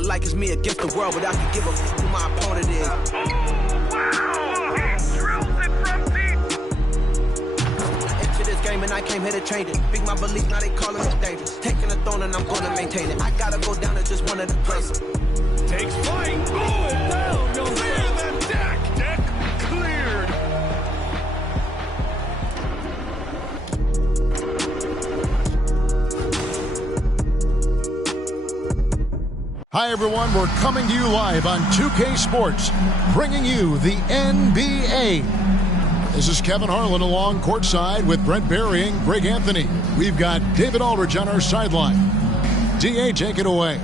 Feeling like it's me against the world, but I can give a f who my opponent is. Into this game and I came here to change it. Big my belief, now they calling me dangerous. Taking the throne and I'm gonna maintain it. I gotta go down to just one of the places. Takes flight. Down. Clear the deck. Deck cleared. Hi, everyone. We're coming to you live on 2K Sports, bringing you the NBA. This is Kevin Harlan along courtside with Brent Barry and Greg Anthony. We've got David Aldridge on our sideline. DA, take it away.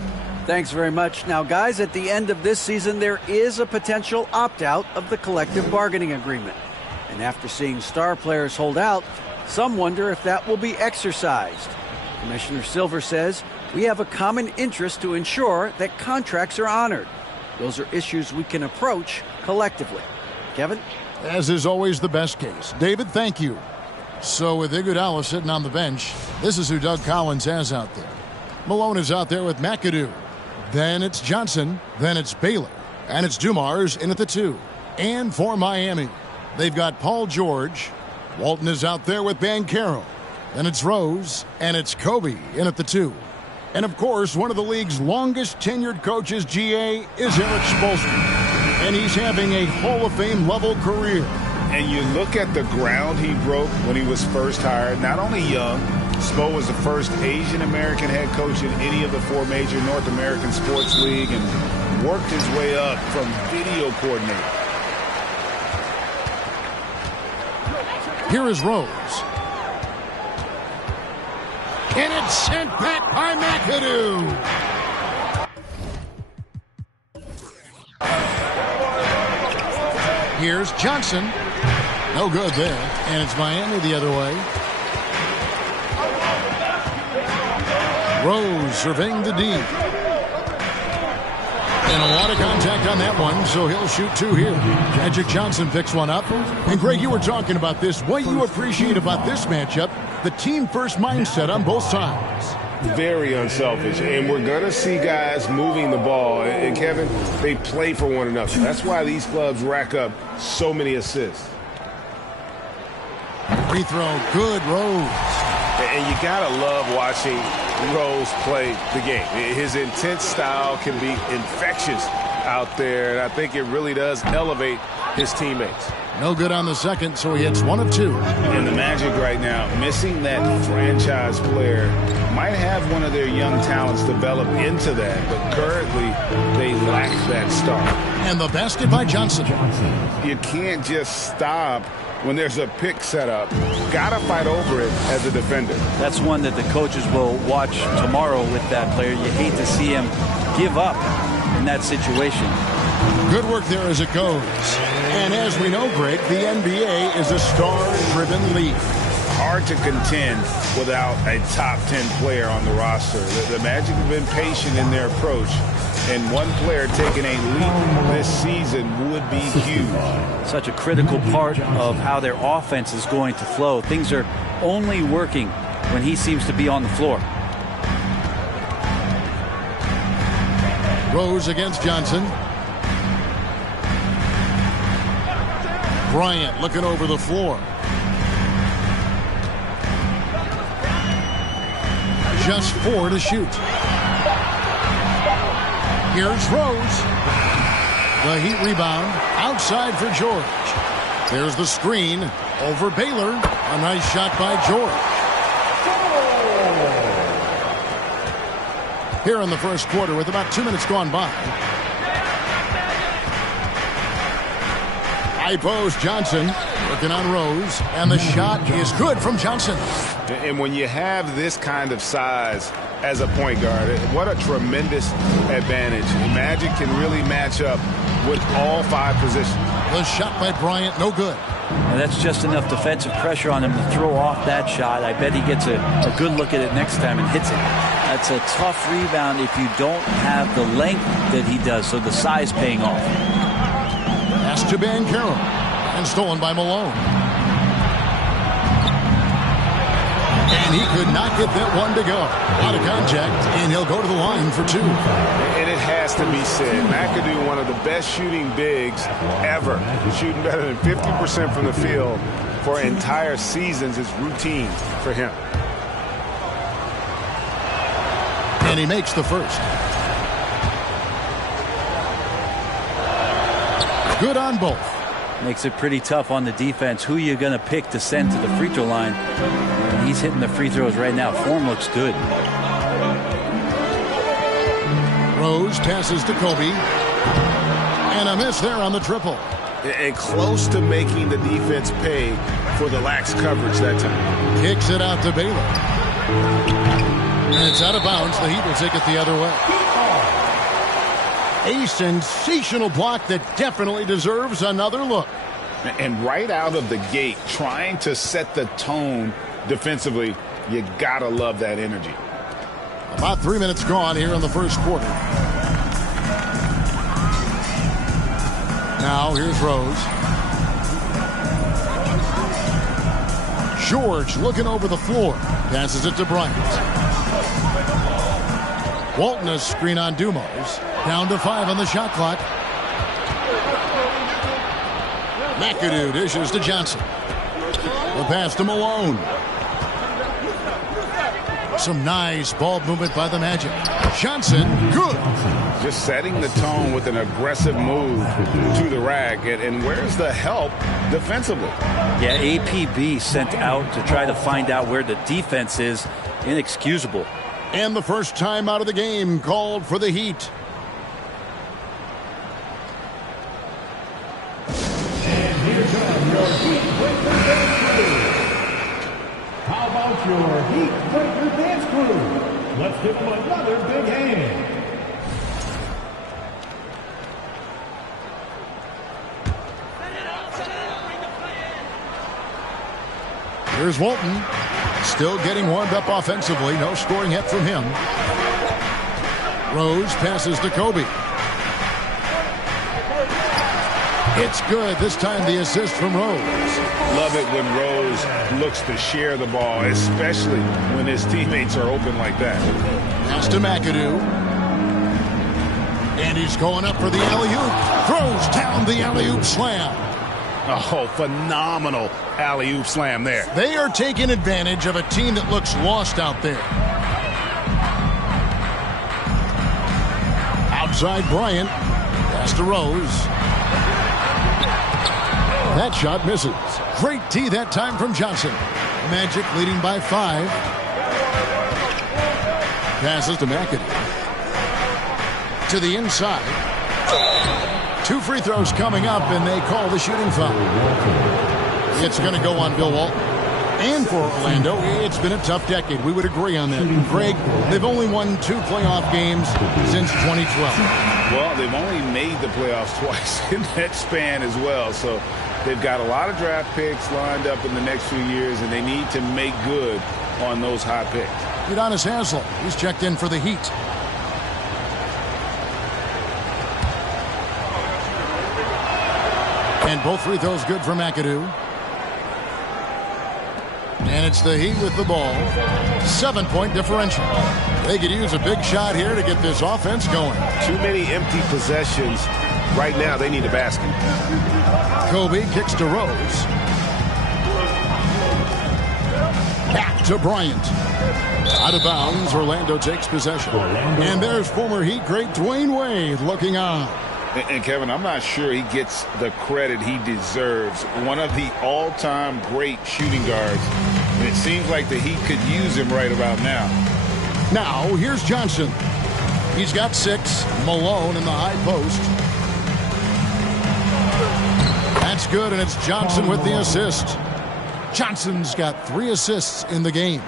Thanks very much. Now, guys, at the end of this season, there is a potential opt-out of the collective bargaining agreement. And after seeing star players hold out, some wonder if that will be exercised. Commissioner Silver says, we have a common interest to ensure that contracts are honored. Those are issues we can approach collectively. Kevin? As is always the best case. David, thank you. So with Iguodala sitting on the bench, this is who Doug Collins has out there. Malone is out there with McAdoo. Then it's Johnson. Then it's Baylor. And it's Dumars in at the 2. And for Miami, they've got Paul George. Walton is out there with Banchero. Then it's Rose. And it's Kobe in at the 2. And, of course, one of the league's longest-tenured coaches, GA, is Eric Spoelstra. And he's having a Hall of Fame-level career. And you look at the ground he broke when he was first hired. Not only young, Spo was the first Asian-American head coach in any of the 4 major North American sports league and worked his way up from video coordinator. Here is Rose. And it's sent back by McAdoo. Here's Johnson. No good there. And it's Miami the other way. Rose surveying the D. And a lot of contact on that one, so he'll shoot 2 here. Magic Johnson picks one up. And Greg, you were talking about this. What you appreciate about this matchup, the team-first mindset on both sides. Very unselfish, and we're going to see guys moving the ball. And, Kevin, they play for one another. That's why these clubs rack up so many assists. Free throw, good, Rose. And you got to love watching Rose play the game. His intense style can be infectious out there, and I think it really does elevate his teammates. No good on the second, so he hits 1 of 2. And the Magic right now, missing that franchise player, might have one of their young talents develop into that, but currently they lack that star. And the basket by Johnson. You can't just stop when there's a pick set up. Gotta fight over it as a defender. That's one that the coaches will watch tomorrow with that player. You hate to see him give up in that situation. Good work there as it goes. And as we know, Greg, the NBA is a star-driven league. Hard to contend without a top 10 player on the roster. The Magic have been patient in their approach, and one player taking a leap this season would be huge. Such a critical part of how their offense is going to flow. Things are only working when he seems to be on the floor. Rose against Johnson. Bryant looking over the floor. Just 4 to shoot. Here's Rose. The Heat rebound outside for George. There's the screen over Baylor. A nice shot by George. Here in the first quarter with about 2 minutes gone by. High post, Johnson working on Rose, and the shot is good from Johnson. And when you have this kind of size as a point guard, what a tremendous advantage. Magic can really match up with all 5 positions. The shot by Bryant, no good. And that's just enough defensive pressure on him to throw off that shot. I bet he gets a good look at it next time and hits it. That's a tough rebound if you don't have the length that he does, so the size paying off. Pass to Banchero, and stolen by Malone. And he could not get that one to go. Out of contact, and he'll go to the line for two. And it has to be said, McAdoo, one of the best shooting bigs ever. Shooting better than 50% from the field for entire seasons is routine for him. And he makes the first. Good on both. Makes it pretty tough on the defense. Who you going to pick to send to the free throw line? And he's hitting the free throws right now. Form looks good. Rose passes to Kobe. And a miss there on the triple. And close to making the defense pay for the lax coverage that time. Kicks it out to Baylor. And it's out of bounds. The Heat will take it the other way. A sensational block that definitely deserves another look. And right out of the gate, trying to set the tone defensively, you gotta love that energy. About 3 minutes gone here in the first quarter. Now here's Rose. George looking over the floor. Passes it to Bryant. Walton a screen on Dumars. Down to 5 on the shot clock. McAdoo dishes to Johnson. The pass to Malone. Some nice ball movement by the Magic. Johnson, good. Just setting the tone with an aggressive move to the rack. And where's the help defensively? Yeah, APB sent out to try to find out where the defense is. Inexcusable. And the first time out of the game called for the Heat. And here comes your Heat Breaker Dance Crew. How about your Heat Breaker Dance Crew? Let's give them another big hand. Here's Walton. Still getting warmed up offensively. No scoring yet from him. Rose passes to Kobe. It's good. This time the assist from Rose. Love it when Rose looks to share the ball, especially when his teammates are open like that. Pass to McAdoo. And he's going up for the alley-oop. Throws down the alley-oop slam. Oh, phenomenal alley-oop slam there. They are taking advantage of a team that looks lost out there. Outside Bryant. Pass to Rose. That shot misses. Great tee that time from Johnson. Magic leading by 5. Passes to McAdoo. To the inside. 2 free throws coming up, and they call the shooting foul. It's going to go on Bill Walton. And for Orlando, it's been a tough decade. We would agree on that. Greg, they've only won 2 playoff games since 2012. Well, they've only made the playoffs twice in that span as well. So they've got a lot of draft picks lined up in the next few years, and they need to make good on those high picks. Udonis Haslem, he's checked in for the Heat. And both free throws good for McAdoo. And it's the Heat with the ball. 7-point differential. They could use a big shot here to get this offense going. Too many empty possessions. Right now, they need a basket. Kobe kicks to Rose. Back to Bryant. Out of bounds, Orlando takes possession. And there's former Heat great Dwayne Wade looking on. And Kevin, I'm not sure he gets the credit he deserves. One of the all-time great shooting guards. And it seems like the Heat could use him right about now. Now, here's Johnson. He's got 6. Malone in the high post. That's good, and it's Johnson with the assist. Johnson's got 3 assists in the game.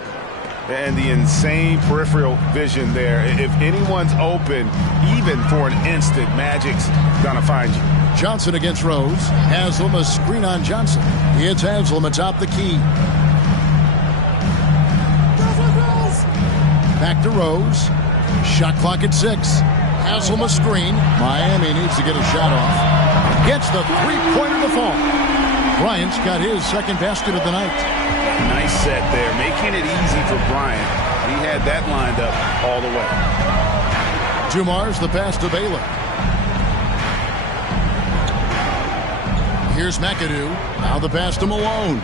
And the insane peripheral vision there. If anyone's open, even for an instant, Magic's gonna find you. Johnson against Rose. Haslem a screen on Johnson. It's Haslem atop the key. Back to Rose. Shot clock at 6. Haslem a screen. Miami needs to get a shot off. Gets the 3-pointer to fall. Bryant's got his second basket of the night. Nice set there, making it easy for Bryant. He had that lined up all the way. Jumar's the pass to Baylor. Here's McAdoo. Now the pass to Malone.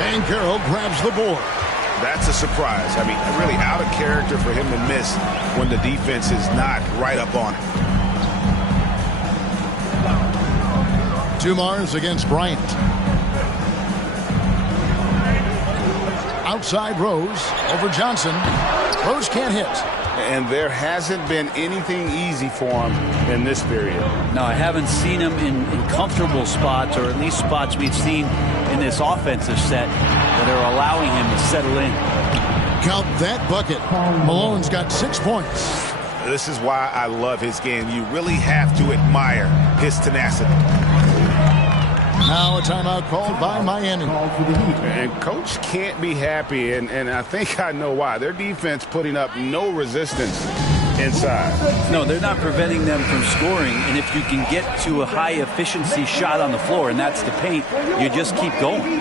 And Carroll grabs the board. That's a surprise. I mean, really out of character for him to miss when the defense is not right up on it. Dumars against Bryant. Outside Rose over Johnson. Rose can't hit. And there hasn't been anything easy for him in this period. No, I haven't seen him in comfortable spots, or at least spots we've seen in this offensive set that are allowing him to settle in. Count that bucket. Malone's got 6 points. This is why I love his game. You really have to admire his tenacity. Now a timeout called by Miami. And Coach can't be happy, and I think I know why. Their defense putting up no resistance inside. No, they're not preventing them from scoring, and if you can get to a high-efficiency shot on the floor, and that's the paint, you just keep going.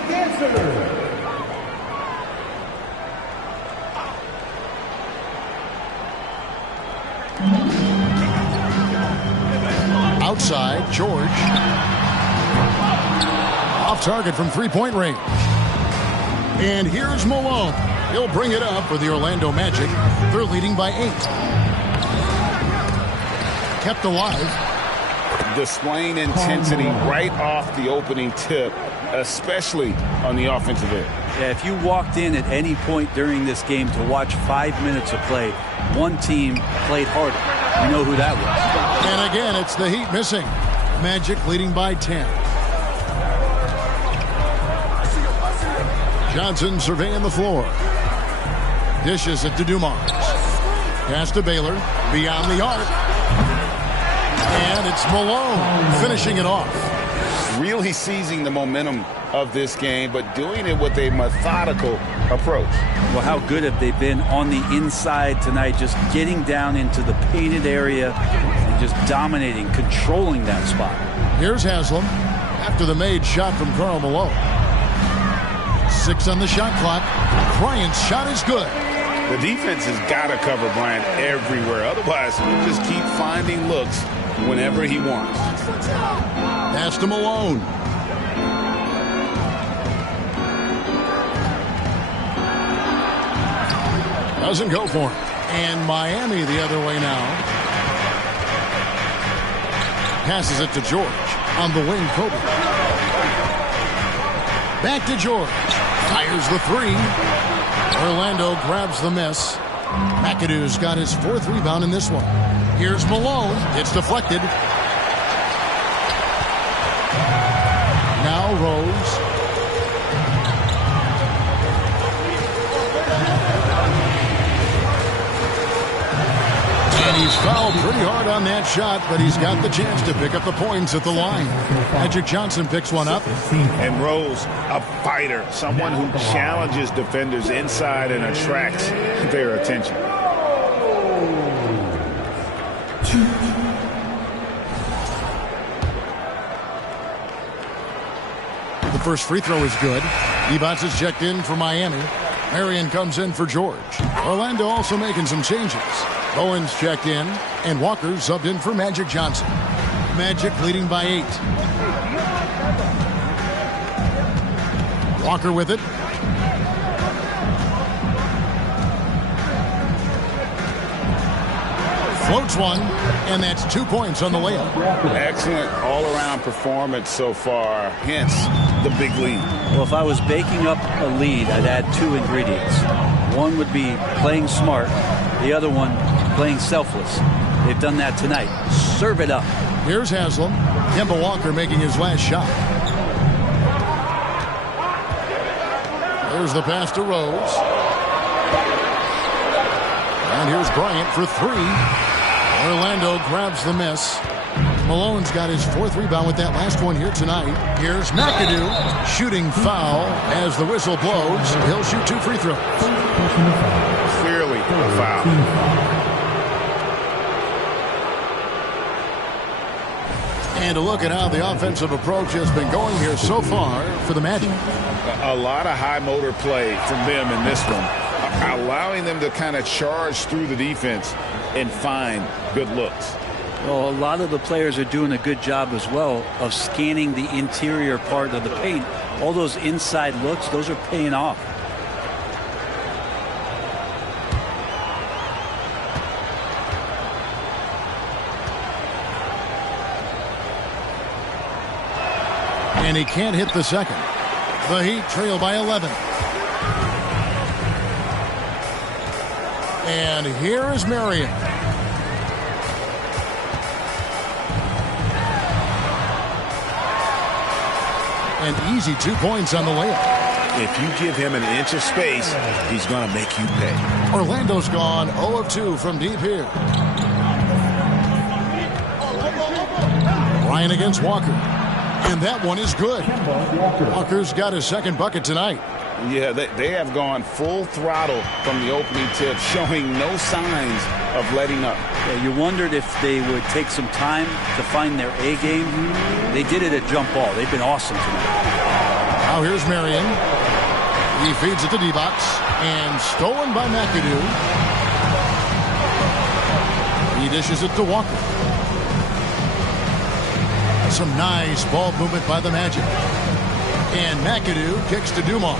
Outside, George. Off target from three-point range. And here's Malone. He'll bring it up for the Orlando Magic. They're leading by 8. Kept alive. Displaying intensity right off the opening tip, especially on the offensive end. Yeah, if you walked in at any point during this game to watch 5 minutes of play, one team played harder. You know who that was. And again, it's the Heat missing. Magic leading by 10. Johnson surveying the floor. Dishes it to Dumars. Pass to Baylor. Beyond the arc. And it's Malone finishing it off. Really seizing the momentum of this game, but doing it with a methodical approach. Well, how good have they been on the inside tonight, just getting down into the painted area and just dominating, controlling that spot. Here's Haslam after the made shot from Karl Malone. 6 on the shot clock. Bryant's shot is good. The defense has got to cover Bryant everywhere. Otherwise, he'll just keep finding looks whenever he wants. Pass to Malone. Doesn't go for him. And Miami the other way now. Passes it to George. On the wing, Kobe. Back to George. Fires the 3. Orlando grabs the miss. McAdoo's got his 4th rebound in this one. Here's Malone. It's deflected. Now Rose. And he's fouled pretty hard on that shot, but he's got the chance to pick up the points at the line. Magic Johnson picks one up. And Rose, a fighter, someone who challenges defenders inside and attracts their attention. The first free throw is good. Evans is checked in for Miami. Marion comes in for George. Orlando also making some changes. Owens checked in, and Walker subbed in for Magic Johnson. Magic leading by 8. Walker with it. Floats one, and that's 2 points on the layup. Excellent all-around performance so far, hence the big lead. Well, if I was baking up a lead, I'd add 2 ingredients. One would be playing smart. The other one, playing selfless. They've done that tonight. Serve it up. Here's Haslam. Kemba Walker making his last shot. There's the pass to Rose. And here's Bryant for 3. Orlando grabs the miss. Malone's got his 4th rebound with that last one here tonight. Here's McAdoo. Shooting foul as the whistle blows. He'll shoot 2 free throws. Clearly a foul. And to look at how the offensive approach has been going here so far for the Magic. A lot of high motor play from them in this one, allowing them to kind of charge through the defense and find good looks. Well, a lot of the players are doing a good job as well of scanning the interior part of the paint. All those inside looks, those are paying off. And he can't hit the second. The Heat trail by 11. And here is Marion. An easy 2 points on the layup. If you give him an inch of space, he's going to make you pay. Orlando's gone 0 of 2 from deep here. Ryan against Walker. And that one is good. Walker's got his second bucket tonight. Yeah, they have gone full throttle from the opening tip, showing no signs of letting up. Yeah, you wondered if they would take some time to find their A game. They did it at jump ball. They've been awesome tonight. Now here's Marion. He feeds it to D-Box. And stolen by McAdoo. He dishes it to Walker. Some nice ball movement by the Magic. And McAdoo kicks to Dumars.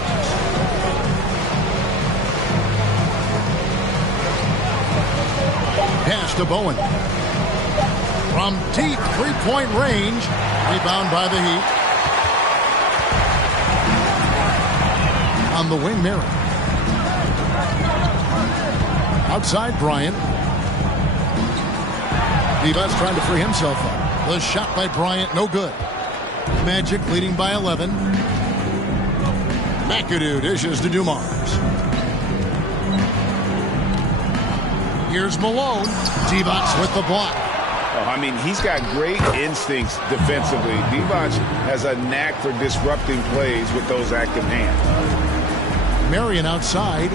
Pass to Bowen. From deep three-point range. Rebound by the Heat. On the wing, Merritt. Outside, Bryant. Levi's trying to free himself up. The shot by Bryant, no good. Magic leading by 11. McAdoo dishes to Dumars. Here's Malone. D-Box with the block. Oh, I mean, he's got great instincts defensively. Divac has a knack for disrupting plays with those active hands. Marion outside.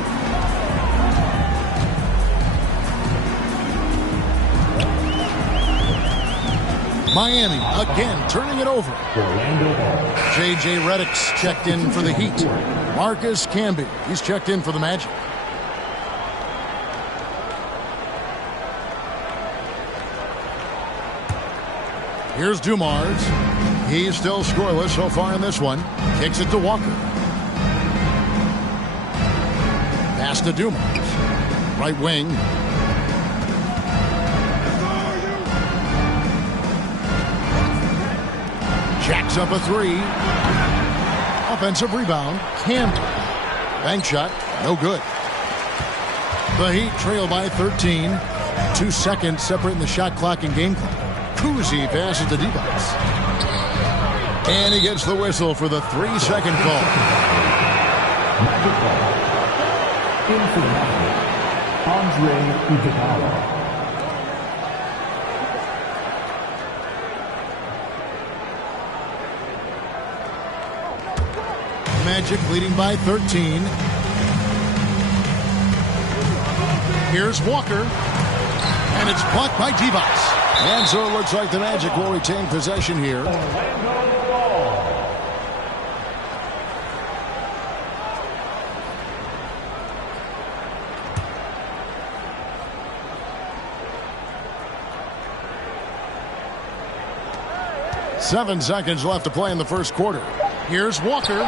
Miami again turning it over. J.J. Redick's checked in for the Heat. Marcus Camby, he's checked in for the Magic. Here's Dumars. He's still scoreless so far in this one. Kicks it to Walker. Pass to Dumars. Right wing. Jacks up a three. Offensive rebound. Campbell. Bank shot. No good. The Heat trail by 13. 2 seconds separating the shot clock and game clock. Kuzi passes to D-Box. And he gets the whistle for the 3-second call. Andre Iguodala. Magic leading by 13. Here's Walker. And it's blocked by D-Box. And so it looks like the Magic will retain possession here. 7 seconds left to play in the first quarter. Here's Walker.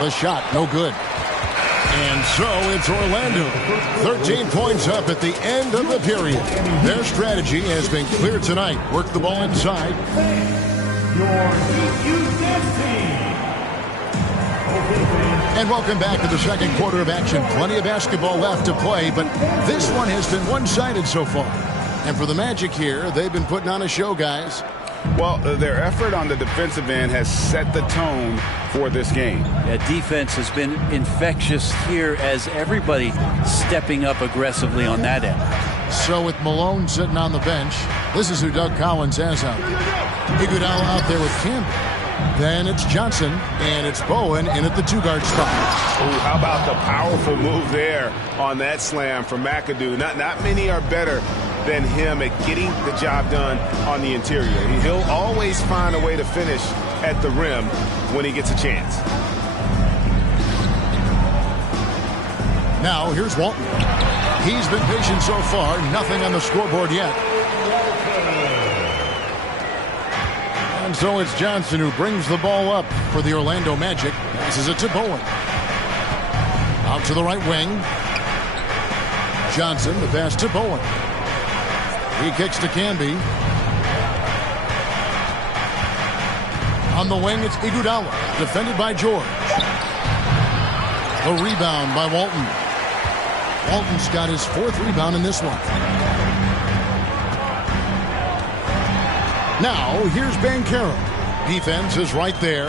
The shot, no good. And so it's Orlando. 13 points up at the end of the period. Their strategy has been clear tonight. Work the ball inside. And welcome back to the second quarter of action. Plenty of basketball left to play, but this one has been one-sided so far. And for the Magic here, they've been putting on a show, guys. Well, their effort on the defensive end has set the tone for this game. Yeah, defense has been infectious here as everybody stepping up aggressively on that end. So with Malone sitting on the bench, this is who Doug Collins has out there. Iguodala out there with Campbell. Then it's Johnson, and it's Bowen in at the two-guard spot. Oh, how about the powerful move there on that slam from McAdoo. Not many are better than him at getting the job done on the interior. He'll always find a way to finish at the rim when he gets a chance. Now here's Walton. He's been patient so far. Nothing on the scoreboard yet. And so it's Johnson who brings the ball up for the Orlando Magic. Passes it to Bowen. Out to the right wing. Johnson, the pass to Bowen. He kicks to Canby. On the wing, it's Iguodala, defended by George. The rebound by Walton. Walton's got his 4th rebound in this one. Now, here's Banchero. Defense is right there.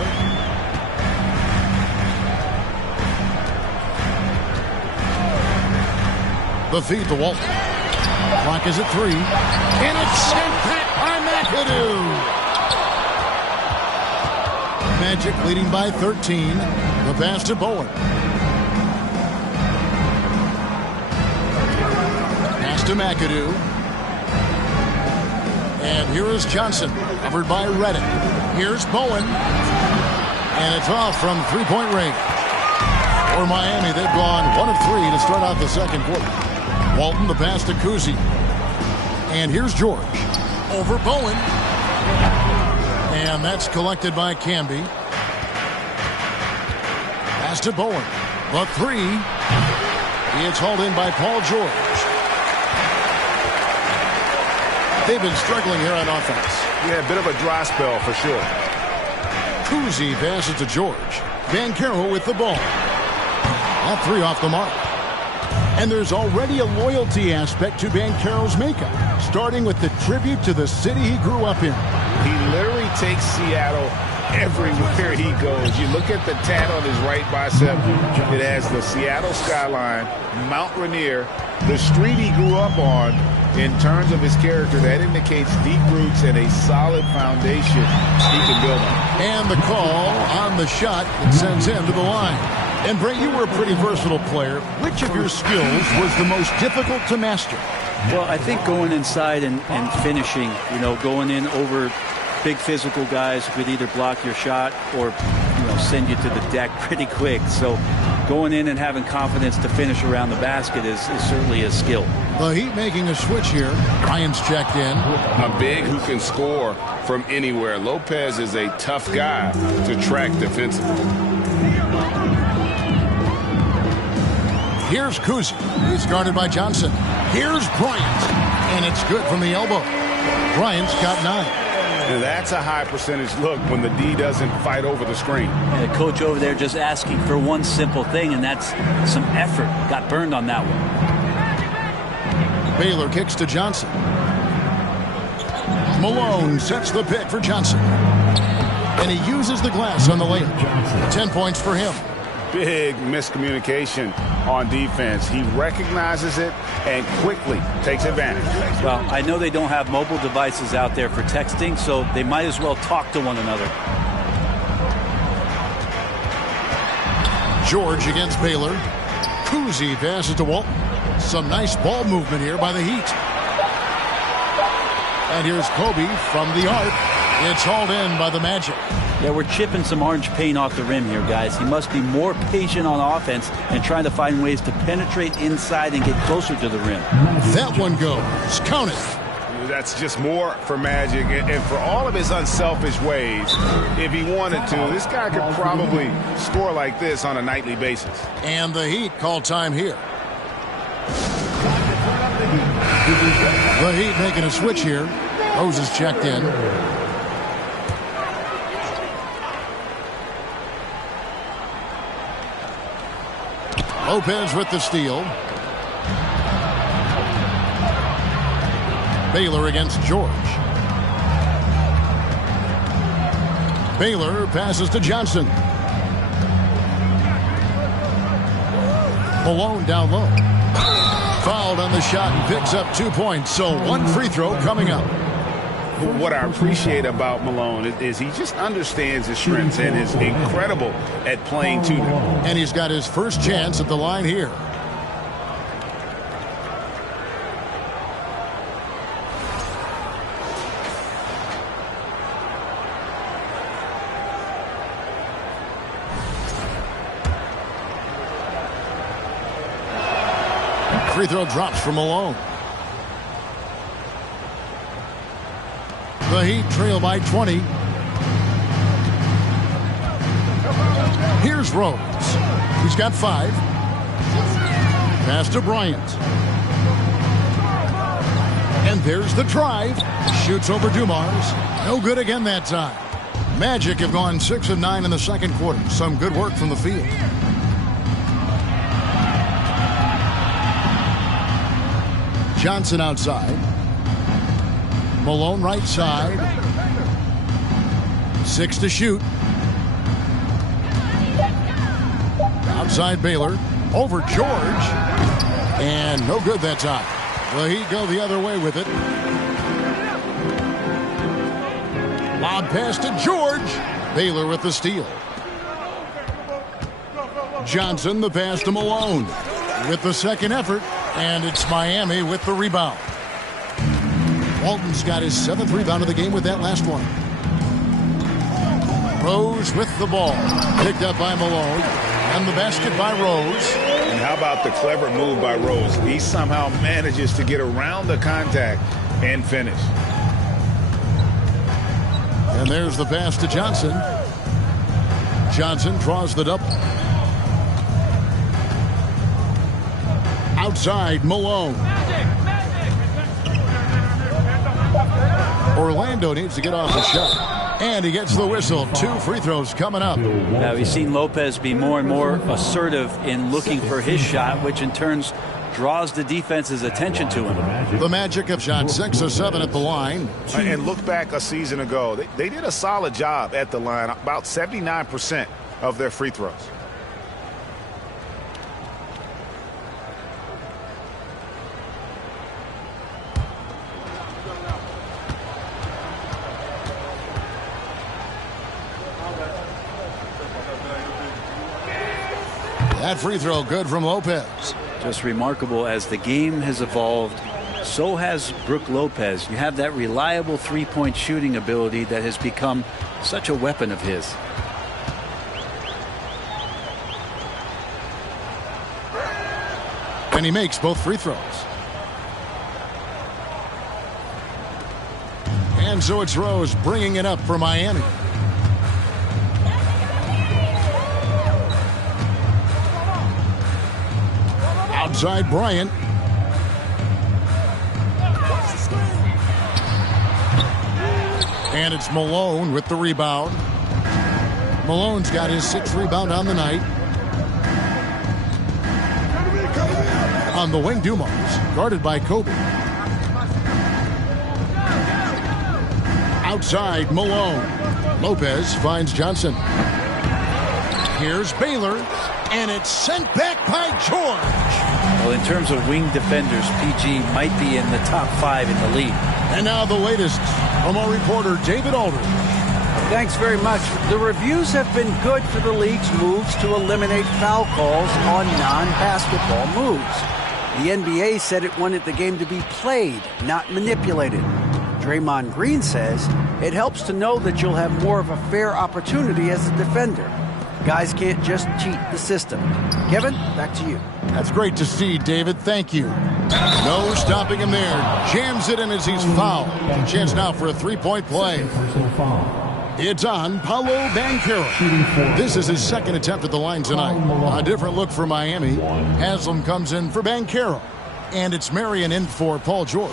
The feed to Walton. Clock is at 3. And it's sent back by McAdoo. Magic leading by 13. The pass to Bowen. Pass to McAdoo. And here is Johnson, covered by Reddick. Here's Bowen. And it's off from three-point range. For Miami, they've gone 1 of 3 to start out the second quarter. Walton, the pass to Kuzi. And here's George. Over Bowen. And that's collected by Canby. Pass to Bowen. The 3. It's hauled in by Paul George. They've been struggling here on offense. Yeah, a bit of a dry spell for sure. Kuzi passes to George. Banchero with the ball. That 3 off the mark. And there's already a loyalty aspect to Banchero's makeup, starting with the tribute to the city he grew up in. He literally takes Seattle everywhere he goes. You look at the tat on his right bicep. It has the Seattle skyline, Mount Rainier, the street he grew up on. In terms of his character, that indicates deep roots and a solid foundation he can build on. And the call on the shot that sends him to the line. And Brent, you were a pretty versatile player. Which of your skills was the most difficult to master? Well, I think going inside and finishing, going in over big physical guys who could either block your shot or, send you to the deck pretty quick. So going in and having confidence to finish around the basket is certainly a skill. The Heat making a switch here. Ryan's checked in. A big who can score from anywhere. Lopez is a tough guy to track defensively. Here's Kuzi. He's guarded by Johnson. Here's Bryant. And it's good from the elbow. Bryant's got 9. And that's a high percentage look when the D doesn't fight over the screen. And the coach over there just asking for one simple thing, and that's some effort. Got burned on that one. Baylor kicks to Johnson. Malone sets the pick for Johnson. And he uses the glass on the layup. 10 points for him. Big miscommunication on defense. He recognizes it and quickly takes advantage. Well, I know they don't have mobile devices out there for texting, so they might as well talk to one another. George against Baylor. Kuzi passes to Walton. Some nice ball movement here by the Heat. And here's Kobe from the arc. It's hauled in by the Magic. Yeah, we're chipping some orange paint off the rim here, guys. He must be more patient on offense and trying to find ways to penetrate inside and get closer to the rim. That one goes. Count it. That's just more for Magic. And for all of his unselfish ways, if he wanted to, this guy could probably score like this on a nightly basis. And the Heat call time here. The Heat making a switch here. Rose is checked in. Lopez with the steal. Baylor against George. Baylor passes to Johnson. Malone down low. Fouled on the shot and picks up 2 points. So one free throw coming up. What I appreciate about Malone is he just understands his strengths and is incredible at playing to them. And he's got his first chance at the line here. Free throw drops from Malone. The Heat trail by 20. Here's Rose. He's got 5. Pass to Bryant. And there's the drive. Shoots over Dumars. No good again that time. Magic have gone 6 of 9 in the second quarter. Some good work from the field. Johnson outside. Malone right side. 6 to shoot. Outside Baylor. Over George. And no good that time. The Heat go the other way with it. Lob pass to George. Baylor with the steal. Johnson the pass to Malone. With the second effort. And it's Miami with the rebound. Walton's got his 7th rebound of the game with that last one. Rose with the ball. Picked up by Malone. And the basket by Rose. And how about the clever move by Rose? He somehow manages to get around the contact and finish. And there's the pass to Johnson. Johnson draws the double. Outside, Malone. Orlando needs to get off the shot. And he gets the whistle. 2 free throws coming up. Now, we've seen Lopez be more and more assertive in looking for his shot, which in turn draws the defense's attention to him. The Magic have shot 6 of 7 at the line. And look back a season ago. They did a solid job at the line. About 79% of their free throws. That free throw good from Lopez. Just remarkable, as the game has evolved, so has Brook Lopez. You have that reliable three-point shooting ability that has become such a weapon of his. And he makes both free throws. And so it's Rose bringing it up for Miami. Outside Bryant. And it's Malone with the rebound. Malone's got his 6th rebound on the night. On the wing, Dumars, guarded by Kobe. Outside, Malone. Lopez finds Johnson. Here's Baylor, and it's sent back by George. Well, in terms of wing defenders, PG might be in the top 5 in the league. And now the latest from our reporter, David Aldridge. Thanks very much. The reviews have been good for the league's moves to eliminate foul calls on non-basketball moves. The NBA said it wanted the game to be played, not manipulated. Draymond Green says it helps to know that you'll have more of a fair opportunity as a defender. Guys can't just cheat the system. Kevin, back to you. That's great to see, David. Thank you. No stopping him there. Jams it in as he's fouled. Chance now for a three-point play. It's on Paolo Banchero. This is his 2nd attempt at the line tonight. A different look for Miami. Haslam comes in for Banchero. And it's Marion in for Paul George.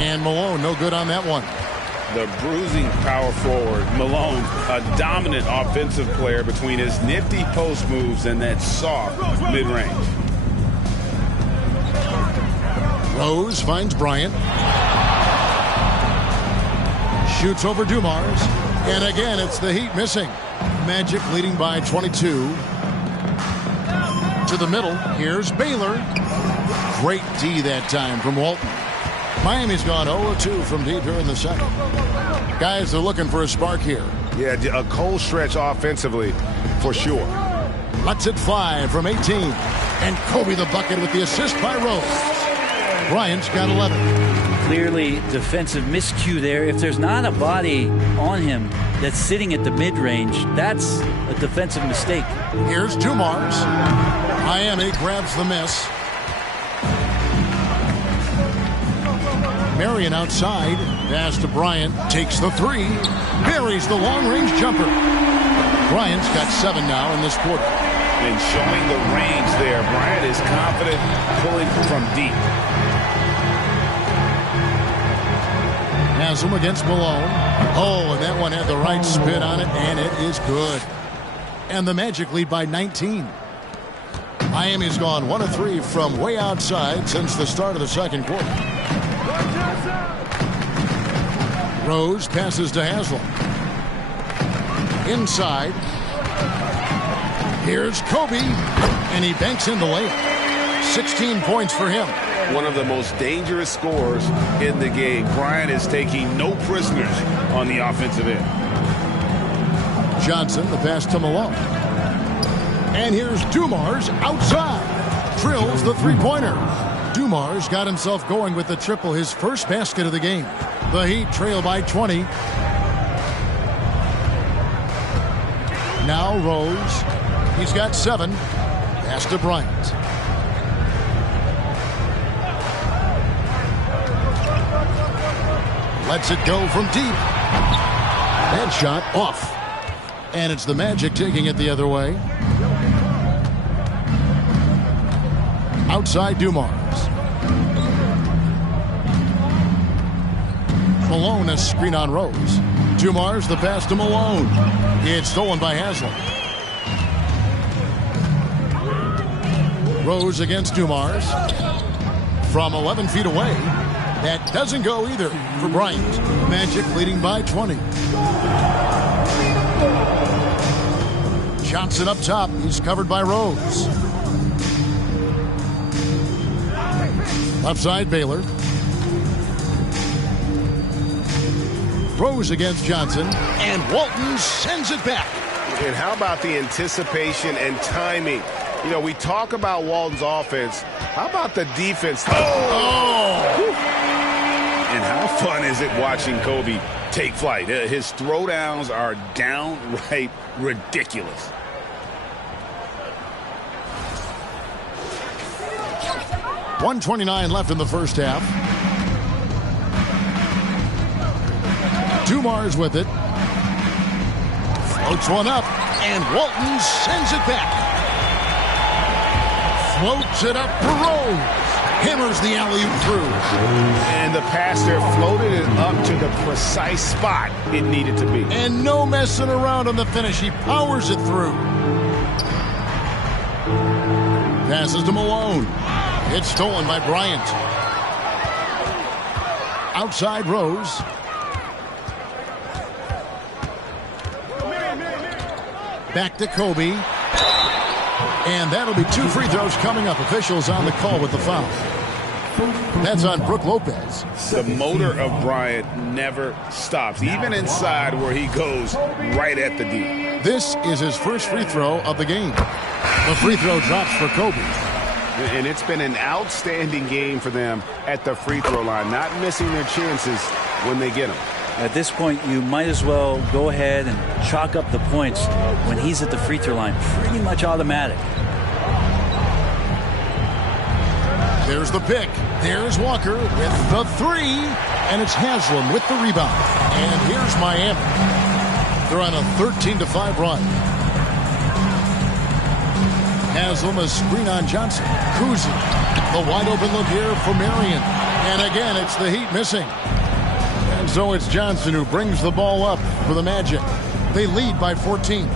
And Malone, no good on that one. The bruising power forward, Malone, a dominant offensive player between his nifty post moves and that soft mid-range. Rose finds Bryant. Shoots over Dumars. And again, it's the Heat missing. Magic leading by 22. To the middle, here's Baylor. Great D that time from Walton. Miami's gone 0-2 from deep here in the second. Guys, they're looking for a spark here. Yeah, a cold stretch offensively for sure. Lets it fly from 18. And Kobe the bucket with the assist by Rose. Bryant's got 11. Clearly defensive miscue there. If there's not a body on him that's sitting at the mid-range, that's a defensive mistake. Here's Dumars. Miami grabs the miss. Marion outside. Pass to Bryant. Takes the three. Buries the long-range jumper. Bryant's got 7 now in this quarter. And showing the range there. Bryant is confident pulling from deep. Has him against Malone. Oh, and that one had the right spin on it, and it is good. And the Magic lead by 19. Miami's gone 1 of 3 from way outside since the start of the second quarter. Rose passes to Haslam. Inside. Here's Kobe, and he banks in the layup. 16 points for him. One of the most dangerous scorers in the game. Bryant is taking no prisoners on the offensive end. Johnson, the pass to Malone. And here's Dumars outside. Drills the three-pointer. Dumars got himself going with the triple, his first basket of the game. The Heat trail by 20. Now Rose. He's got 7. Pass to Bryant. Lets it go from deep. That shot off. And it's the Magic taking it the other way. Outside Dumars. Malone, a screen on Rose. Dumars, the pass to Malone. It's stolen by Haslam. Rose against Dumars. From 11 feet away. That doesn't go either for Bryant. Magic leading by 20. Johnson up top. He's covered by Rose. Left side, Baylor. Rose against Johnson. And Walton sends it back. And how about the anticipation and timing? You know, we talk about Walton's offense. How about the defense? Oh! And how fun is it watching Kobe take flight? His throwdowns are downright ridiculous. .129 left in the first half. Dumars with it. Floats one up, and Walton sends it back. Floats it up for Rose. Hammers the alley-oop through. And the pass there floated it up to the precise spot it needed to be. And no messing around on the finish. He powers it through. Passes to Malone. It's stolen by Bryant. Outside Rose. Back to Kobe. And that'll be 2 free throws coming up. Officials on the call with the foul. That's on Brook Lopez. The motor of Bryant never stops, even inside where he goes right at the D. This is his first free throw of the game. The free throw drops for Kobe. And it's been an outstanding game for them at the free throw line, not missing their chances when they get them. At this point, you might as well go ahead and chalk up the points when he's at the free throw line. Pretty much automatic. There's the pick. There's Walker with the 3. And it's Haslam with the rebound. And here's Miami. They're on a 13-5 run. Haslam, a screen on Johnson. Kuzi. The wide open look here for Marion. And again, it's the Heat missing. And so it's Johnson who brings the ball up for the Magic. They lead by 14.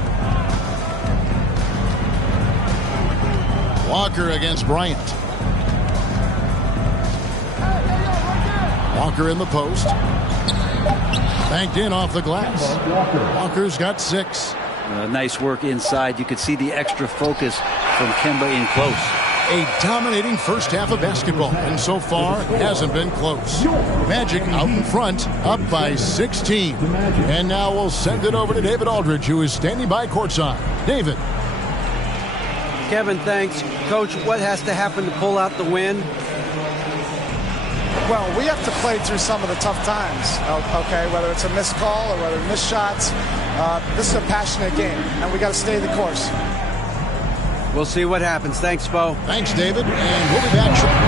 Walker against Bryant. Walker in the post. Banked in off the glass. Walker's got 6. Nice work inside. You could see the extra focus from Kemba in close. A dominating first half of basketball, and so far hasn't been close. Magic out in front, up by 16. And now we'll send it over to David Aldridge, who is standing by courtside. David. Kevin, thanks. Coach, what has to happen to pull out the win? Well, we have to play through some of the tough times, okay, whether it's a missed call or whether missed shots. This is a passionate game, and we got to stay the course. We'll see what happens. Thanks, Bo. Thanks, David, and we'll be back shortly.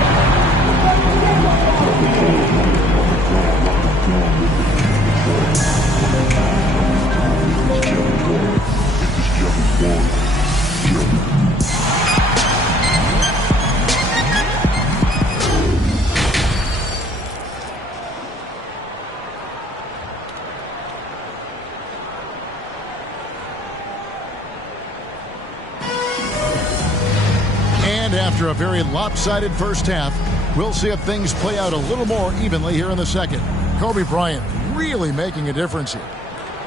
After a very lopsided first half, we'll see if things play out a little more evenly here in the second. Kobe Bryant really making a difference here.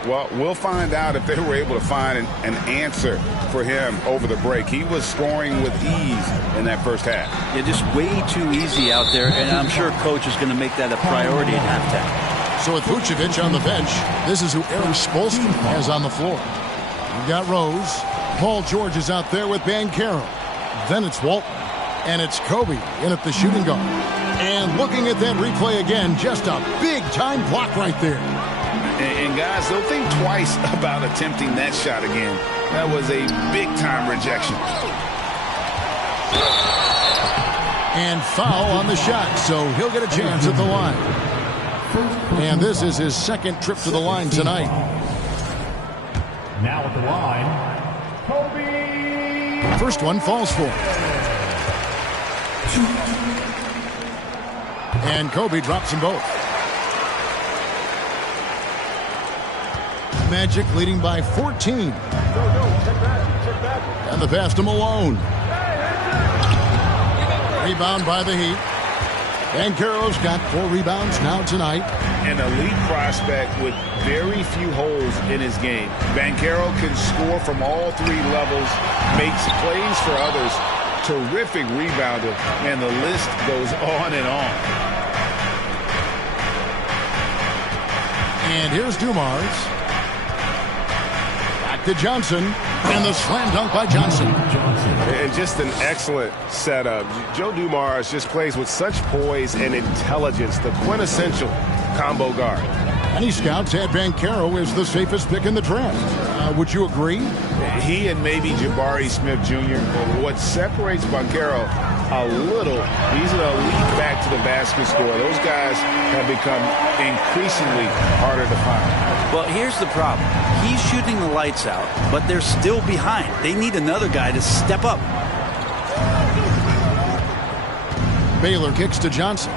Well, we'll find out if they were able to find an answer for him over the break. He was scoring with ease in that first half. Yeah, just way too easy out there, and I'm sure Coach is going to make that a priority at halftime. So with Vucevic on the bench, this is who Eric Spoelstra has on the floor. We've got Rose. Paul George is out there with Banchero. Then it's Walton. And it's Kobe in at the shooting guard. And looking at that replay again, just a big-time block right there. And guys, don't think twice about attempting that shot again. That was a big-time rejection. And foul on the shot, so he'll get a chance at the line. And this is his second trip to the line tonight. Now at the line, Kobe. First one falls for him. And Kobe drops them both. Magic leading by 14. And the pass to Malone. Rebound by the Heat. Banchero's got 4 rebounds now tonight. An elite prospect with very few holes in his game. Banchero can score from all 3 levels, makes plays for others. Terrific rebounder, and the list goes on and on. And here's Dumars. Back to Johnson, and the slam dunk by Johnson. And just an excellent setup. Joe Dumars just plays with such poise and intelligence, the quintessential combo guard. Many scouts had Banchero as the safest pick in the draft. Would you agree? He and maybe Jabari Smith Jr. What separates Banchero a little, he's an elite back to the basket scorer. Those guys have become increasingly harder to find. Well, here's the problem. He's shooting the lights out, but they're still behind. They need another guy to step up. Baylor kicks to Johnson.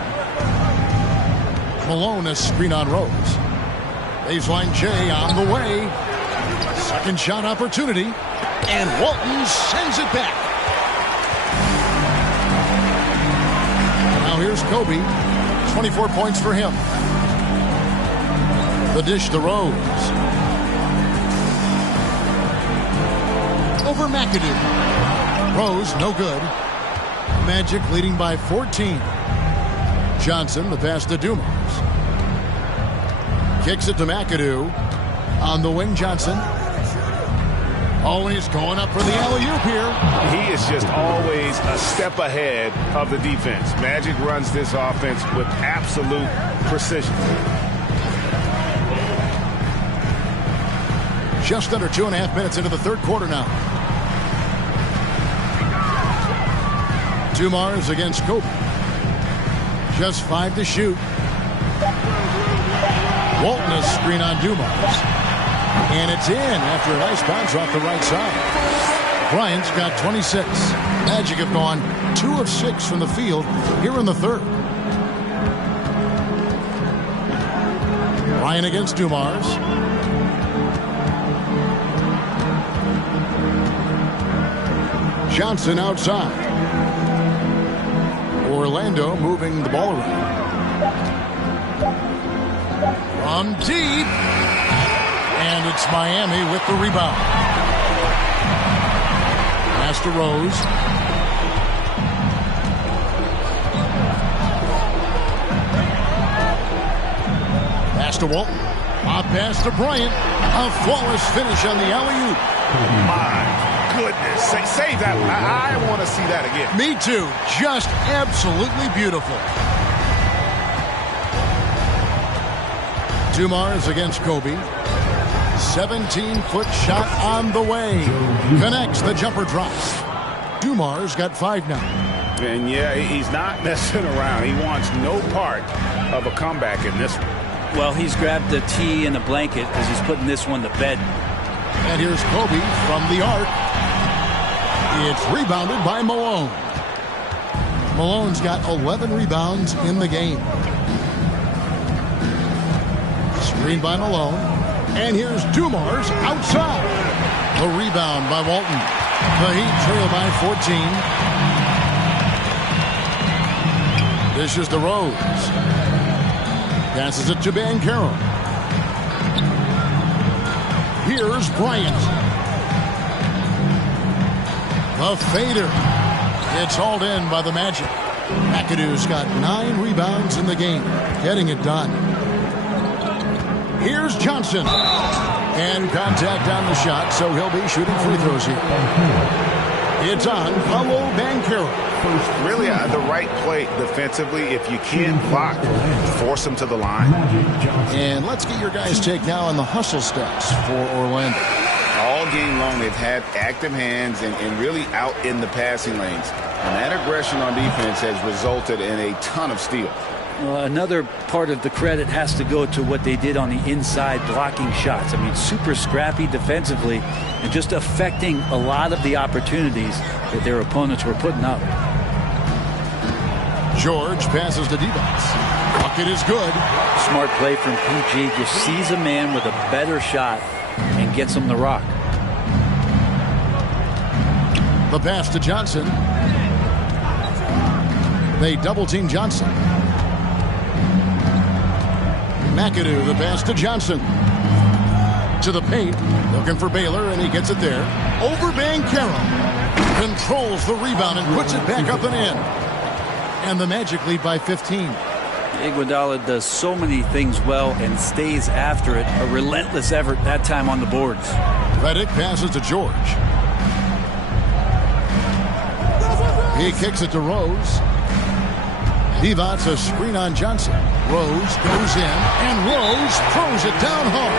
Malone, a screen on Rose. Baseline J on the way. Second shot opportunity. And Walton sends it back. Now here's Kobe. 24 points for him. The dish to Rose. Over McAdoo. Rose, no good. Magic leading by 14. Johnson, the pass to Dumars. Kicks it to McAdoo. On the wing, Johnson. Oh, he's going up for the alley-oop here. He is just always a step ahead of the defense. Magic runs this offense with absolute precision. Just under 2.5 minutes into the third quarter now. Dumars against Kobe. Just 5 to shoot. Walton a screen on Dumars. And it's in after a nice bounce off the right side. Bryant's got 26. Magic have gone 2 of 6 from the field here in the third. Bryant against Dumars. Johnson outside. Orlando moving the ball around. From deep. And it's Miami with the rebound. Pass to Rose. to Walton. A pass to Bryant. A flawless finish on the alley-oop. My goodness. Save that. I want to see that again. Me too. Just absolutely beautiful. Dumars against Kobe. 17-foot shot on the way. Connects. The jumper drops. Dumars got 5 now. And yeah, he's not messing around. He wants no part of a comeback in this one. Well, he's grabbed the tee and a blanket because he's putting this one to bed. And here's Kobe from the arc. It's rebounded by Malone. Malone's got 11 rebounds in the game. Screen by Malone. And here's Dumars outside. The rebound by Walton. The Heat trail by 14. This is the Rose. Passes it to Banchero. Here's Bryant. The fader. It's hauled in by the Magic. McAdoo's got 9 rebounds in the game. Getting it done. Here's Johnson. And contact on the shot, so he'll be shooting free throws here. It's on Paolo Banchero. Really the right play defensively. If you can't block, force them to the line. And let's get your guys' take now on the hustle stats for Orlando. All game long, they've had active hands and really out in the passing lanes. And that aggression on defense has resulted in a ton of steals. Well, another part of the credit has to go to what they did on the inside blocking shots. I mean, super scrappy defensively and just affecting a lot of the opportunities that their opponents were putting up. George passes to Divac. Bucket is good. Smart play from PG. Just sees a man with a better shot and gets him the rock. The pass to Johnson. They double-team Johnson. McAdoo, the pass to Johnson. To the paint. Looking for Baylor, and he gets it there. Over Banchero. Controls the rebound and puts it back up and in. And the Magic lead by 15. Iguodala does so many things well and stays after it. A relentless effort that time on the boards. Redick passes to George. He kicks it to Rose. Divac's a screen on Johnson. Rose goes in, and Rose throws it down hard.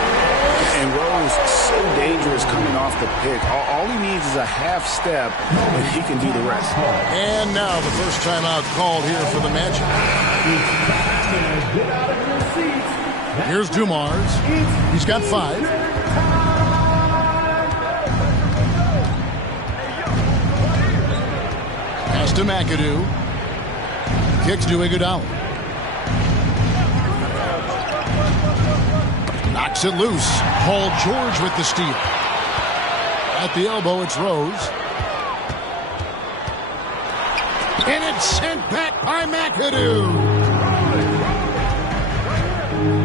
And Rose, so dangerous coming off the pick. All he needs is a half step, and he can do the rest. And now the first timeout called here for the Magic. Here's Dumars. He's got 5. Pass to McAdoo. Kicks to Iguodala. Knocks it loose. Paul George with the steal. At the elbow, it's Rose. And it's sent back by McAdoo.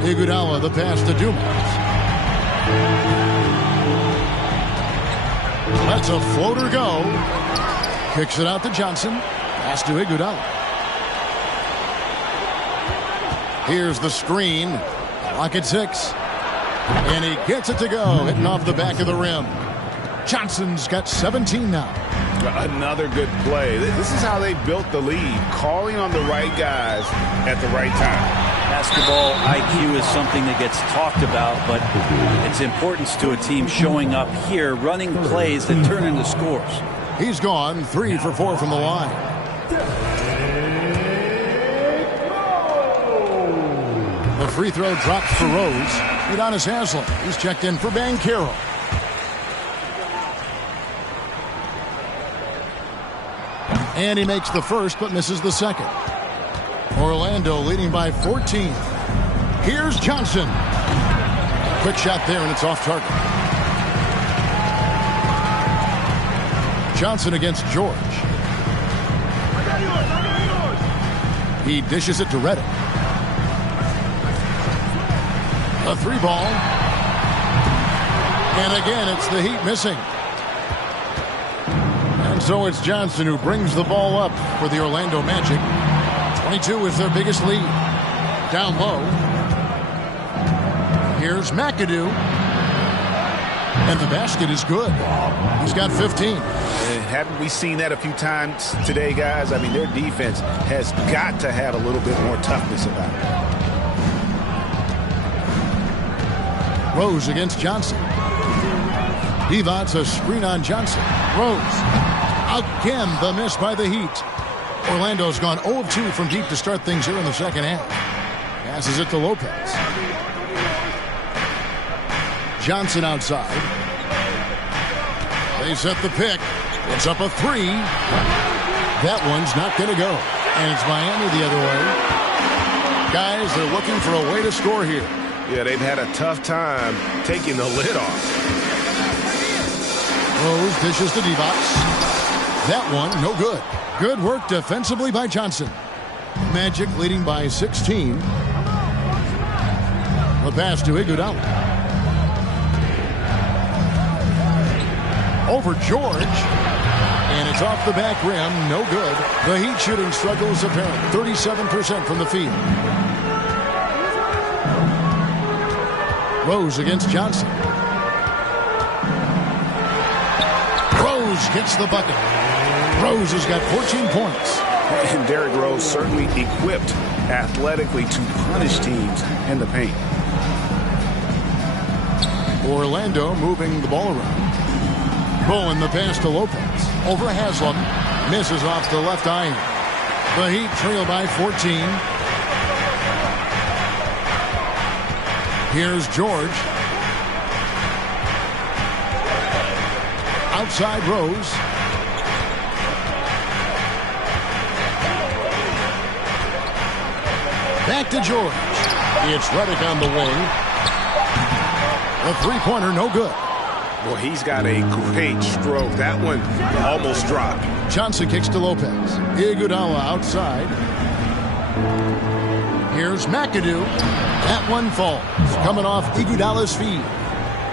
Iguodala, the pass to Dumars. Lets a floater go. Kicks it out to Johnson. Pass to Iguodala. Here's the screen. Clock at 6. And he gets it to go, hitting off the back of the rim. Johnson's got 17 now. Another good play. This is how they built the lead, calling on the right guys at the right time. Basketball IQ is something that gets talked about, but its importance to a team showing up here, running plays that turn into scores. He's gone 3 for 4 from the line. The free throw drops for Rose. Udonis Haslem. He's checked in for Banchero. And he makes the first but misses the second. Orlando leading by 14. Here's Johnson. Quick shot there, and it's off target. Johnson against George. He dishes it to Redick. A 3-ball. And again, it's the Heat missing. And so it's Johnson who brings the ball up for the Orlando Magic. 22 is their biggest lead. Down low. Here's McAdoo. And the basket is good. He's got 15. And haven't we seen that a few times today, guys? I mean, their defense has got to have a little bit more toughness about it. Rose against Johnson. Divac a screen on Johnson. Rose. Again, the miss by the Heat. Orlando's gone 0 of 2 from deep to start things here in the second half. Passes it to Lopez. Johnson outside. They set the pick. It's up a 3. That one's not going to go. And it's Miami the other way. Guys, they're looking for a way to score here. Yeah, they've had a tough time taking the lid off. Rose dishes to Divac. That one, no good. Good work defensively by Johnson. Magic leading by 16. The pass to Iguodala. Over George. And it's off the back rim. No good. The Heat shooting struggle is apparent. 37% from the field. Rose against Johnson. Rose gets the bucket. Rose has got 14 points. And Derrick Rose certainly equipped athletically to punish teams in the paint. Orlando moving the ball around. Bowen the pass to Lopez. Over Haslam. Misses off the left iron. The Heat trail by 14. Here's George. Outside Rose. Back to George. It's Redick on the wing. The three-pointer no good. Well, he's got a great stroke. That one almost dropped. Johnson kicks to Lopez. Iguodala outside. Here's McAdoo. That one falls. Coming off Iguodala's feet.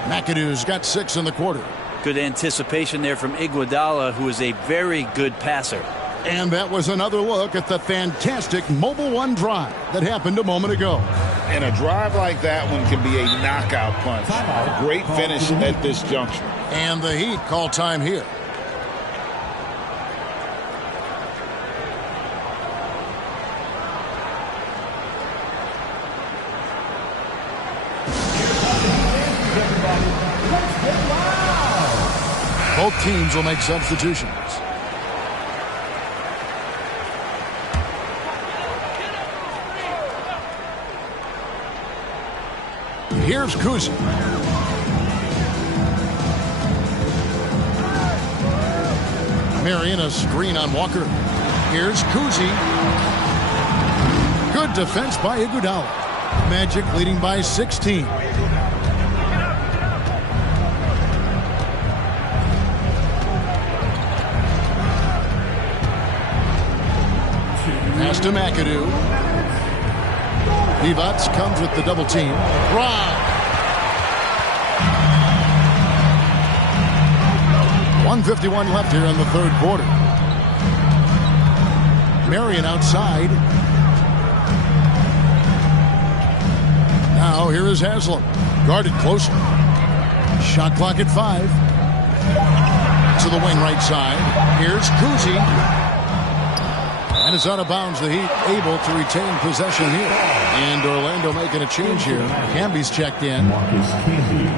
McAdoo's got 6 in the quarter. Good anticipation there from Iguodala, who is a very good passer. And that was another look at the fantastic Mobile One drive that happened a moment ago. And a drive like that one can be a knockout punch. Great finish at this juncture. And the Heat call time here. Both teams will make substitutions. Here's Kuzi. Marion a screen on Walker. Here's Kuzi. Good defense by Iguodala. Magic leading by 16. Pass to McAdoo. Divac comes with the double team. Rob. 1:51 left here in the third quarter. Marion outside. Now here is Haslam. Guarded closer. Shot clock at 5. To the wing right side. Here's Kuzi. And it's out of bounds. The Heat able to retain possession here. And Orlando making a change here. Camby's checked in. Marcus Camby.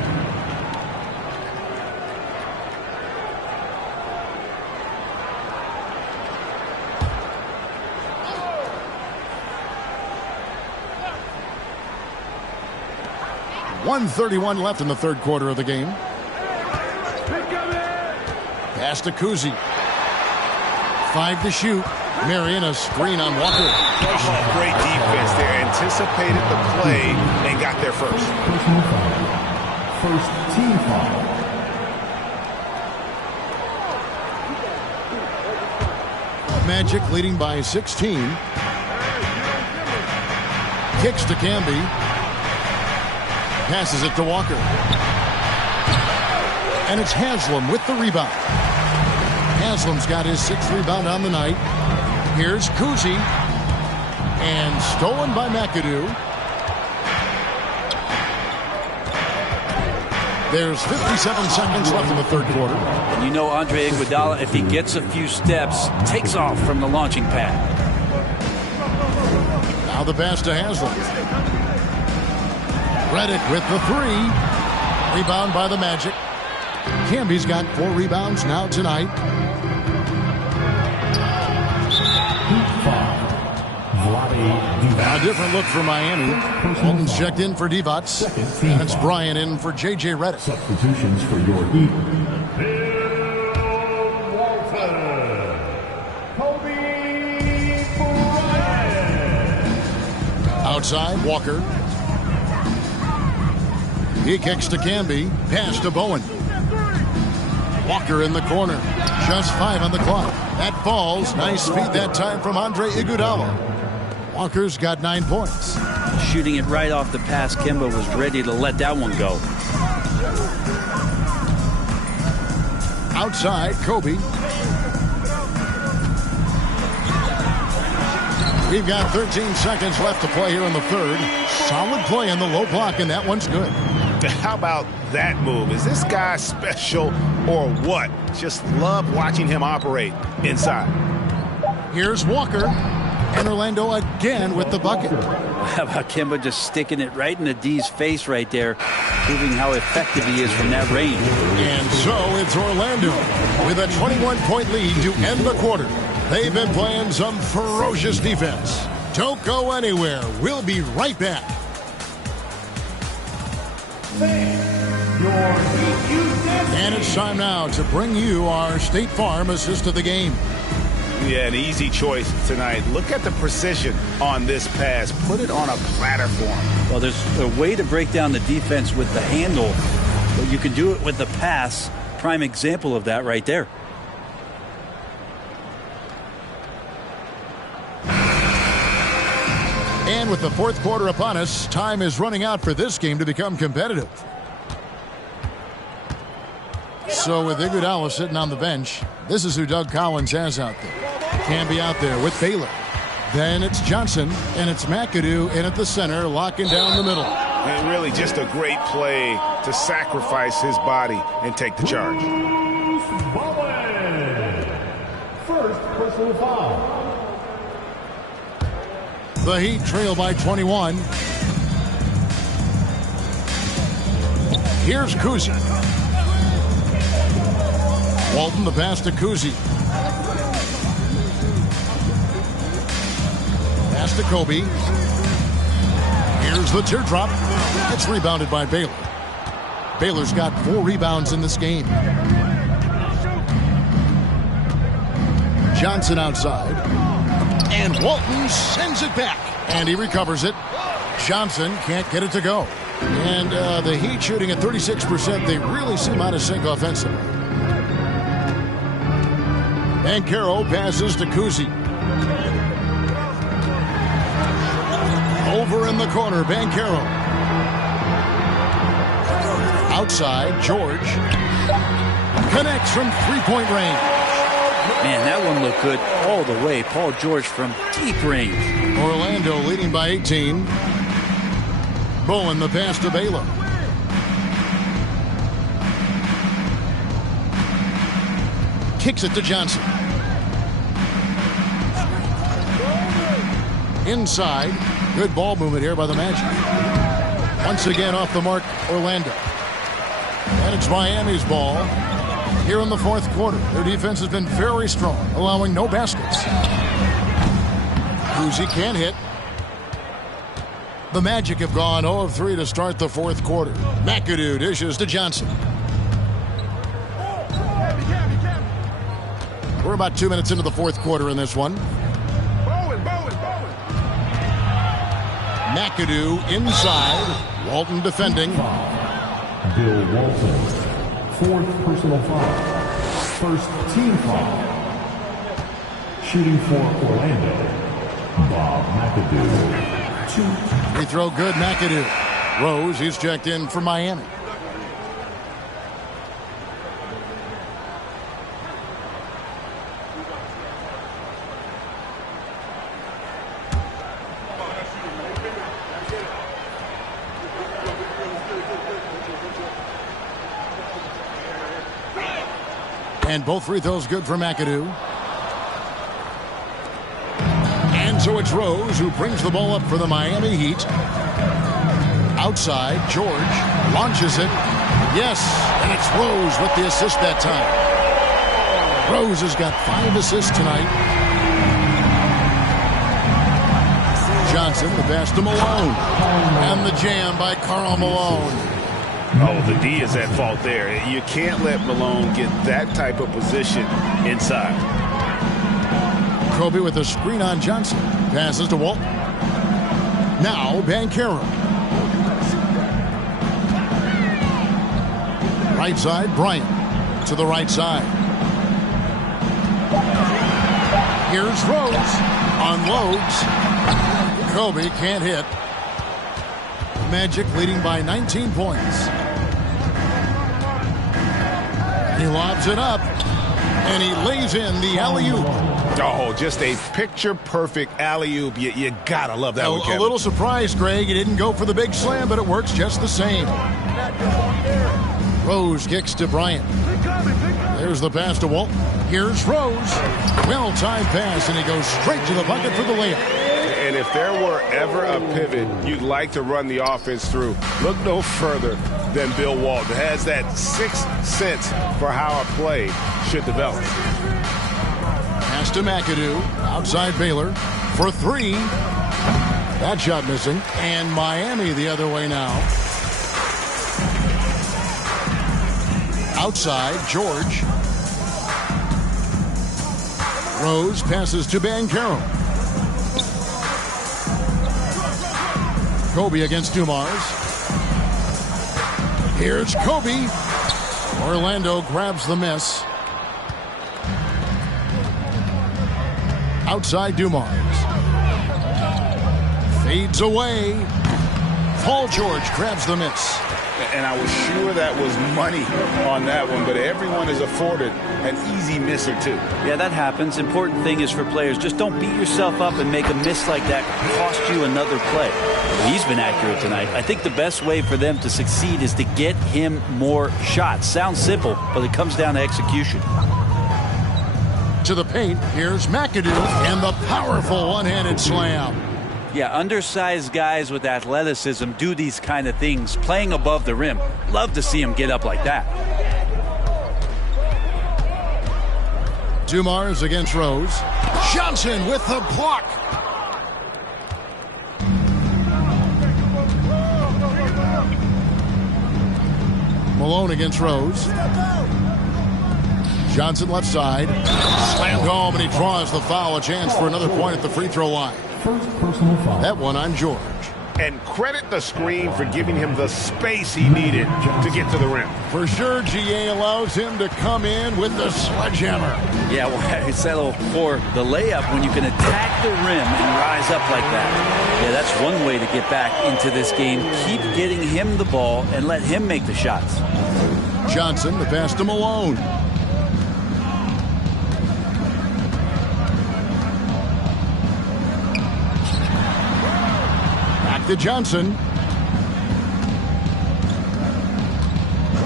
.131 left in the third quarter of the game. Pass to Kuzi. 5 to shoot. Marion a screen on Walker. Oh, great defense there. Anticipated the play and got there first. Personal foul. First team foul. Magic leading by 16. Kicks to Camby. Passes it to Walker. And it's Haslam with the rebound. Haslam's got his 6th rebound on the night. Here's Kuzi. And stolen by McAdoo. There's 57 seconds left in the third quarter. And you know Andre Iguodala, if he gets a few steps, takes off from the launching pad. Now the pass to Haslam. Redick with the three. Rebound by the Magic. Camby's got 4 rebounds now tonight. A different look for Miami. Walton's checked in for Divac. And it's Bryant in for J.J. Redick. Substitutions for your Heat. Walton. Kobe Bryant. Outside, Walker. He kicks to Camby. Pass to Bowen. Walker in the corner. Just 5 on the clock. That falls. Nice speed that time from Andre Iguodala. Walker's got 9 points. Shooting it right off the pass, Kemba was ready to let that one go. Outside, Kobe. We've got 13 seconds left to play here in the third. Solid play in the low block, and that one's good. How about that move? Is this guy special or what? Just love watching him operate inside. Here's Walker. And Orlando again with the bucket. How about Kemba just sticking it right in the D's face right there, proving how effective he is from that range. And so it's Orlando with a 21-point lead to end the quarter. They've been playing some ferocious defense. Don't go anywhere. We'll be right back. And it's time now to bring you our State Farm assist of the game. Yeah, an easy choice tonight. Look at the precision on this pass. Put it on a platter for him. Well, there's a way to break down the defense with the handle, but you can do it with the pass. Prime example of that right there. And with the fourth quarter upon us, time is running out for this game to become competitive. So with Iguodala sitting on the bench, this is who Doug Collins has out there. Camby out there with Baylor. Then it's Johnson, and it's McAdoo in at the center, locking down the middle. And really just a great play to sacrifice his body and take the charge. First personal foul. The Heat trail by 21. Here's Kuzi. Walton the pass to Kuzi. Pass to Kobe. Here's the teardrop. It's rebounded by Baylor. Baylor's got 4 rebounds in this game. Johnson outside. And Walton sends it back. And he recovers it. Johnson can't get it to go. And the Heat shooting at 36%. They really seem out of sync offensively. Banchero passes to Kuzi. Over in the corner, Banchero. Outside, George. Connects from three-point range. Man, that one looked good all the way. Paul George from deep range. Orlando leading by 18. Bowen the pass to Baylor. Kicks it to Johnson. Inside. Good ball movement here by the Magic. Once again off the mark, Orlando. And it's Miami's ball here in the fourth quarter. Their defense has been very strong, allowing no baskets. Kuzi can't hit. The Magic have gone 0 of 3 to start the fourth quarter. McAdoo dishes to Johnson. We're about 2 minutes into the fourth quarter in this one. McAdoo inside. Walton defending. Bill Walton. Fourth personal foul. First team foul. Shooting for Orlando. Bob McAdoo. 2. Free throw good, McAdoo. Rose, he's checked in for Miami. And both free throws good for McAdoo. And so it's Rose who brings the ball up for the Miami Heat. Outside, George launches it. Yes, and it's Rose with the assist that time. Rose has got 5 assists tonight. Johnson, the pass to Malone. And the jam by Karl Malone. Oh, the D is at fault there. You can't let Malone get that type of position inside. Kobe with a screen on Johnson. Passes to Walton. Now Banchero. Right side, Bryant. To the right side. Here's Rose. Unloads. Kobe can't hit. Magic leading by 19 points. He lobs it up. And he lays in the alley-oop. Oh, just a picture-perfect alley-oop. You gotta love that one, Kevin. A little surprised, Greg. He didn't go for the big slam, but it works just the same. Rose kicks to Bryant. There's the pass to Walton. Here's Rose. Well-timed pass, and he goes straight to the bucket for the layup. And if there were ever a pivot you'd like to run the offense through, look no further than Bill Walton. Has that sixth sense for how a play should develop. Pass to McAdoo. Outside Baylor for 3. That shot missing. And Miami the other way now. Outside, George. Rose passes to Banchero. Kobe against Dumars. Here's Kobe. Orlando grabs the miss. Outside Dumars. Fades away. Paul George grabs the miss. And I was sure that was money on that one, but everyone is afforded an easy miss or two. Yeah, that happens. Important thing is for players, just don't beat yourself up and make a miss like that cost you another play. He's been accurate tonight. I think the best way for them to succeed is to get him more shots. Sounds simple, but it comes down to execution. To the paint, here's McAdoo and the powerful one-handed slam. Yeah, undersized guys with athleticism do these kind of things, playing above the rim. Love to see him get up like that. Dumars against Rose. Johnson with the block. Malone against Rose. Johnson left side. Slammed home, and he draws the foul. A chance for another point at the free throw line. First personal foul. That one on George. And credit the screen for giving him the space he needed to get to the rim. For sure, GA allows him to come in with the sledgehammer. Yeah, well, I settle for the layup when you can attack the rim and rise up like that. Yeah, that's one way to get back into this game. Keep getting him the ball and let him make the shots. Johnson, the pass to Malone. To Johnson.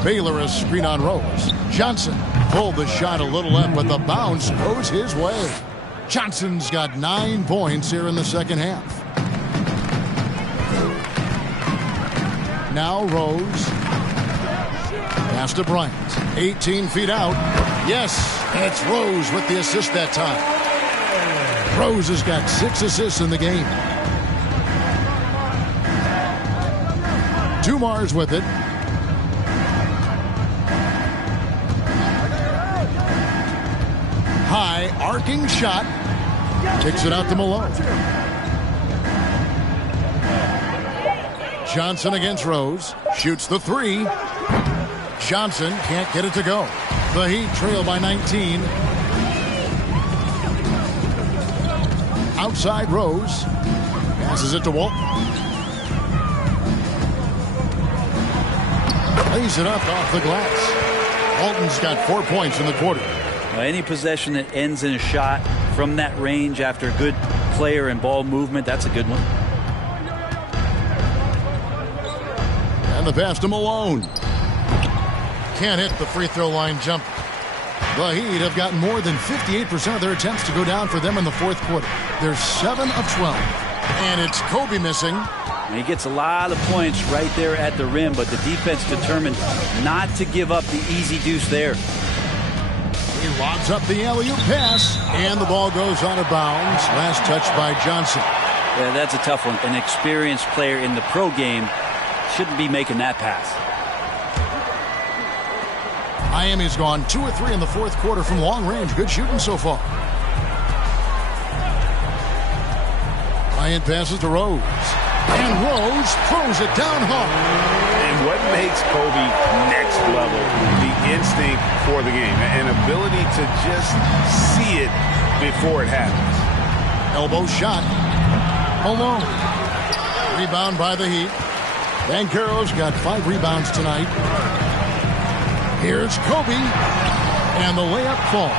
Baylor a screen on Rose. Johnson pulled the shot a little left, but the bounce goes his way. Johnson's got 9 points here in the second half. Now Rose. Pass to Bryant. 18 feet out. Yes, and it's Rose with the assist that time. Rose has got 6 assists in the game. Dumars with it. High arcing shot. Kicks it out to Malone. Johnson against Rose. Shoots the 3. Johnson can't get it to go. The Heat trail by 19. Outside Rose. Passes it to Walton. Lays it up off the glass. Walton's got 4 points in the quarter. Now, any possession that ends in a shot from that range after a good player and ball movement, that's a good one. And the pass to Malone. Can't hit the free throw line jump. The Heat have gotten more than 58% of their attempts to go down for them in the fourth quarter. They're 7 of 12. And it's Kobe missing. He gets a lot of points right there at the rim, but the defense determined not to give up the easy deuce there. He lobs up the alley-oop pass, and the ball goes out of bounds. Last touch by Johnson. Yeah, that's a tough one. An experienced player in the pro game shouldn't be making that pass. Miami's gone 2 of 3 in the fourth quarter from long range. Good shooting so far. Bryant passes to Rose. And Rose throws it down hard. And what makes Kobe next level? The instinct for the game. An ability to just see it before it happens. Elbow shot. Malone. Rebound by the Heat. Banchero's got 5 rebounds tonight. Here's Kobe. And the layup falls.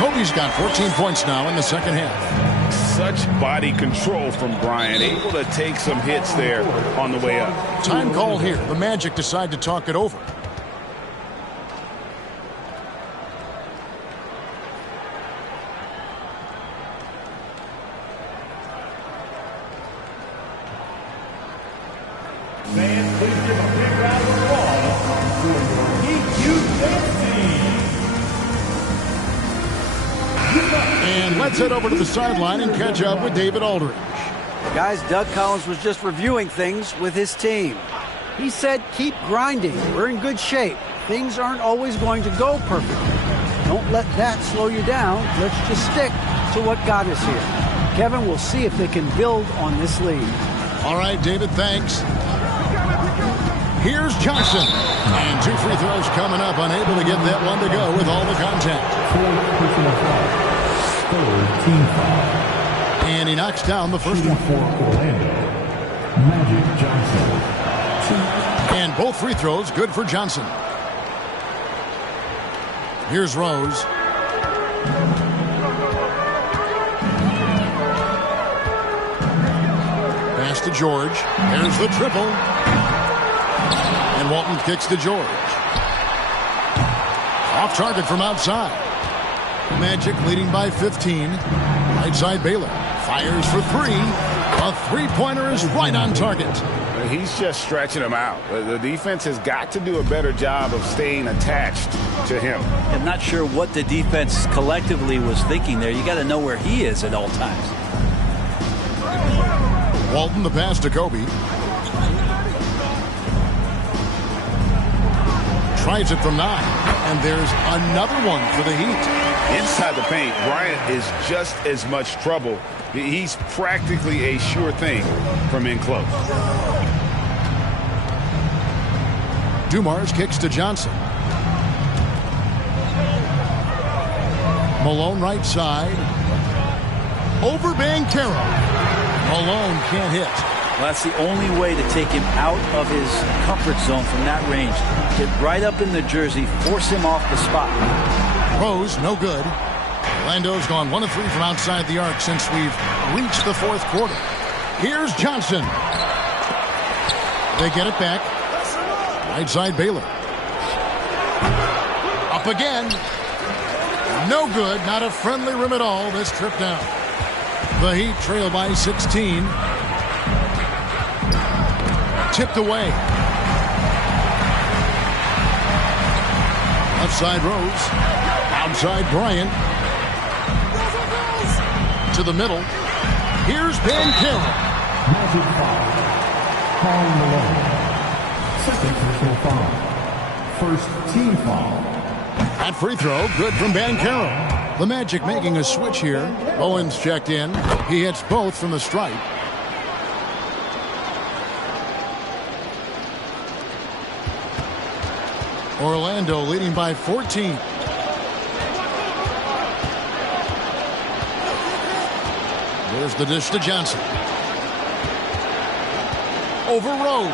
Kobe's got 14 points now in the second half. Such body control from Bryant, able to take some hits there on the way up. Time called here. The Magic decide to talk it over. Fans, please give a big round of applause for your Heat Youth Dance Team. And let's head over to the sideline and catch up with David Aldridge. Guys, Doug Collins was just reviewing things with his team. He said, keep grinding. We're in good shape. Things aren't always going to go perfectly. Don't let that slow you down. Let's just stick to what got us here. Kevin, we'll see if they can build on this lead. All right, David, thanks. Here's Johnson. And 2 free throws coming up. Unable to get that one to go with all the contact. Team foul. And he knocks down the first one. For Orlando, Magic Johnson. And both free throws good for Johnson. Here's Rose. Pass to George. There's the triple. And Walton kicks to George. Off target from outside. Magic leading by 15. Right side Baylor. Fires for 3. A three-pointer is right on target. He's just stretching him out. The defense has got to do a better job of staying attached to him. I'm not sure what the defense collectively was thinking there. You got to know where he is at all times. Walton the pass to Kobe. Tries it from 9. And there's another one for the Heat. Inside the paint, Bryant is just as much trouble. He's practically a sure thing from in close. Dumars kicks to Johnson. Malone right side. Over Banchero. Malone can't hit. Well, that's the only way to take him out of his comfort zone from that range. Get right up in the jersey, force him off the spot. Rose, no good. Orlando's gone 1 of 3 from outside the arc since we've reached the fourth quarter. Here's Johnson. They get it back. Right side Baylor. Up again. No good. Not a friendly rim at all this trip down. The Heat trail by 16. Tipped away. Left side Rose. Outside Bryant. To the middle. Here's Banchero. Magic foul. Paul Malone. Second personal foul. First team foul. That free throw good from Banchero. The Magic making a switch here. Owens checked in. He hits both from the stripe. Orlando leading by 14. There's the dish to Johnson. Over Rose.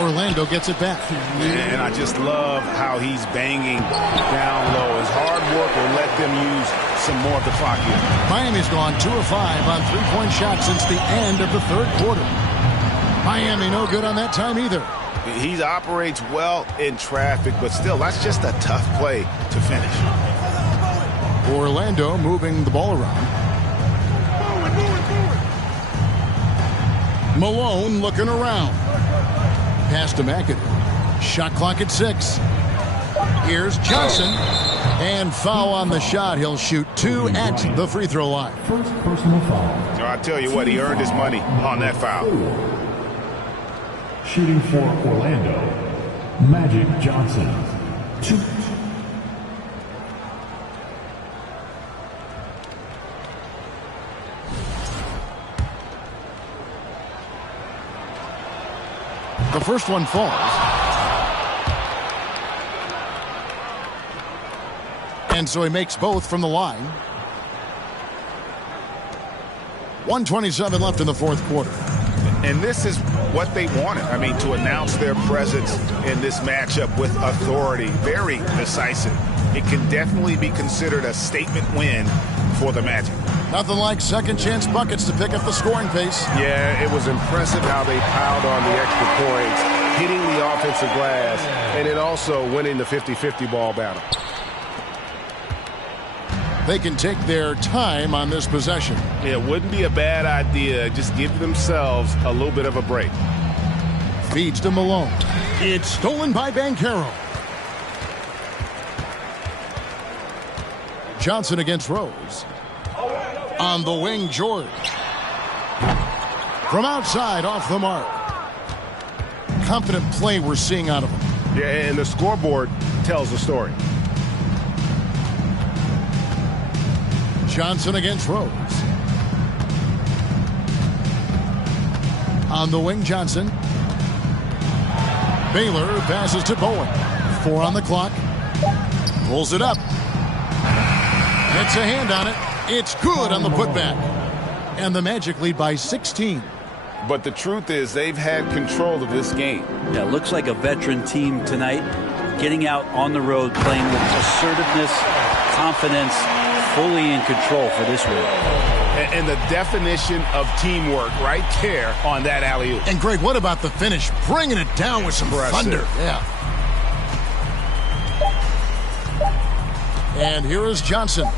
Orlando gets it back. And I just love how he's banging down low. His hard work will let them use some more of the clock here. Miami's gone 2 of 5 on three-point shots since the end of the third quarter. Miami no good on that time either. He operates well in traffic, but still, that's just a tough play to finish. Orlando moving the ball around. Malone looking around. Pass to McAdoo. Shot clock at 6. Here's Johnson. And foul on the shot. He'll shoot 2 at the free throw line. First personal foul. I'll tell you what, he earned his money on that foul. Shooting for Orlando, Magic Johnson. 2. The first one falls. And so he makes both from the line. 1:27 left in the fourth quarter. And this is what they wanted. I mean, to announce their presence in this matchup with authority. Very decisive. It can definitely be considered a statement win for the Magic. Nothing like second chance buckets to pick up the scoring pace. Yeah, it was impressive how they piled on the extra points, hitting the offensive glass, and then also winning the 50-50 ball battle. They can take their time on this possession. It wouldn't be a bad idea. Just give themselves a little bit of a break. Feeds to Malone. It's stolen by Banchero. Johnson against Rose. On the wing, George. From outside, off the mark. Confident play we're seeing out of him. Yeah, and the scoreboard tells the story. Johnson against Rose. On the wing, Johnson. Baylor passes to Bowen. 4 on the clock. Pulls it up. Gets a hand on it. It's good on the putback. And the Magic lead by 16. But the truth is they've had control of this game. Yeah, looks like a veteran team tonight. Getting out on the road, playing with assertiveness, confidence, fully in control for this one. And the definition of teamwork right there on that alley-oop. And Greg, what about the finish? Bringing it down with some thunder. Yeah. And here is Johnson.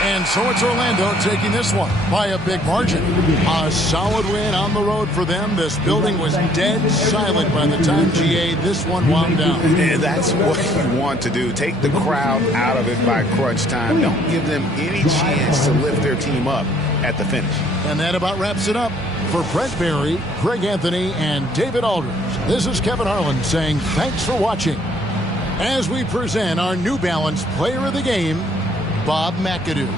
And so it's Orlando taking this one by a big margin. A solid win on the road for them. This building was dead silent by the time, GA, this one wound down. And that's what you want to do. Take the crowd out of it by crunch time. Don't give them any chance to lift their team up at the finish. And that about wraps it up. For Brent Barry, Greg Anthony, and David Aldridge, this is Kevin Harlan saying thanks for watching as we present our New Balance Player of the Game, Bob McAdoo.